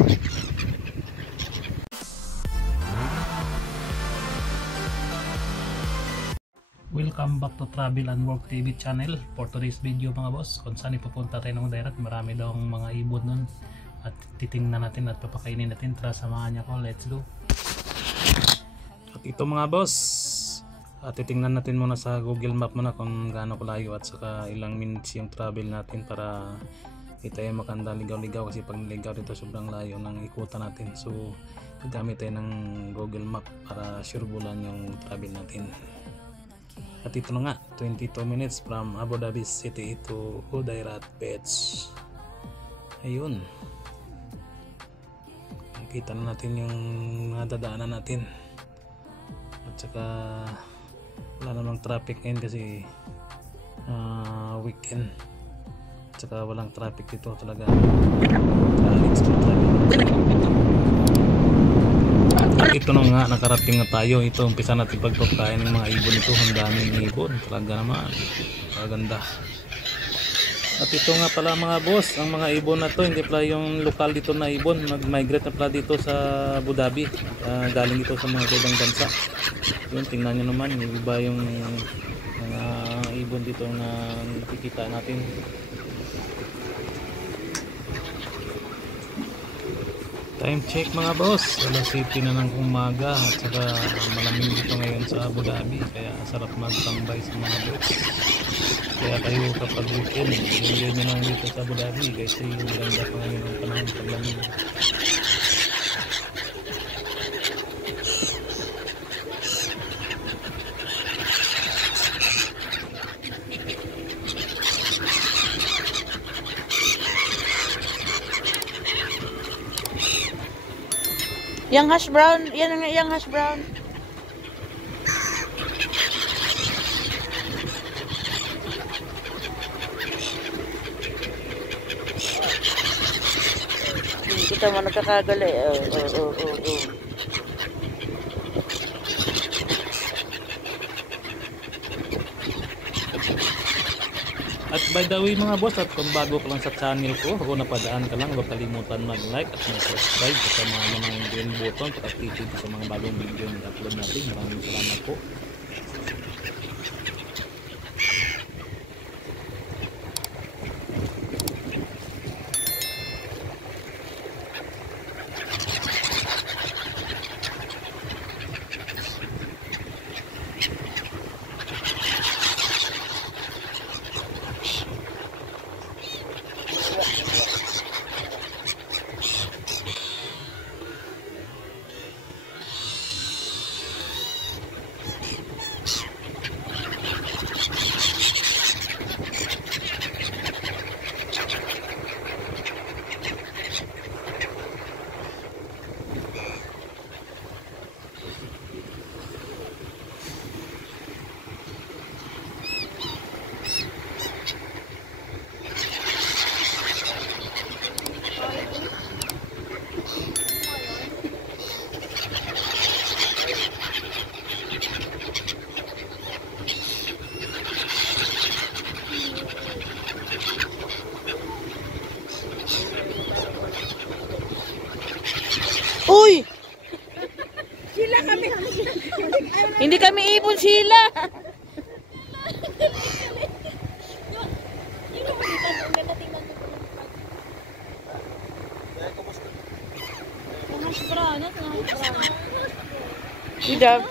Welcome back to Travel and Work TV channel. For today's video mga boss, kung saan ipupunta tayo ng direct, marami daw mga ibon nun at titingnan natin at papakainin natin. Tara, samahan niyo ko, let's go. At ito mga boss, at titingnan natin muna sa Google Map muna kung gaano kalayo at saka ilang minutes yung travel natin para hindi tayo makanda ligaw-ligaw, kasi pag ligaw dito sobrang layo ng ikutan natin. So gagamit tayo ng Google Map para sure bulan yung travel natin. At ito na nga, 22 minutes from Abu Dhabi City to Udairat Beach. Ayun, nakita na natin yung mga dadaanan natin. At saka wala namang traffic ngayon kasi weekend. At saka walang traffic dito talaga. Ito na nga, nakarating na tayo. Ito, umpisa natin pagpapakain ng mga ibon ito. Ang daming ibon talaga naman, maganda. At ito nga pala mga boss, ang mga ibon na to hindi pala yung lokal dito na ibon, mag-migrate na pala dito sa Abu Dhabi. Galing ito sa mga ibang bansa. Yun, tingnan nyo naman, iba yung mga ibon dito na nakikita natin. Time check mga boss, alas 7 na ng umaga at saka malamig dito ngayon sa Abu Dhabi, kaya sarap magtambay sa mga boss. Kaya kayo kapag weekend, enjoy nyo lang dito sa Abu Dhabi kasi maganda pa ngayon ang panahon pag lamig. Yang hash brown, yan ang yang hash brown. Kita mo nagkakagali. At by the way mga boss, at kung bago ka lang sa channel ko o napadaan ka lang, huwag kalimutan mag-like at mag-subscribe at samahan mo ng green button para updated sa mga bagong video na upload natin. Maraming salamat po. Uy! Sila kami. Hindi kami ibon sila. Hash brown, hash brown.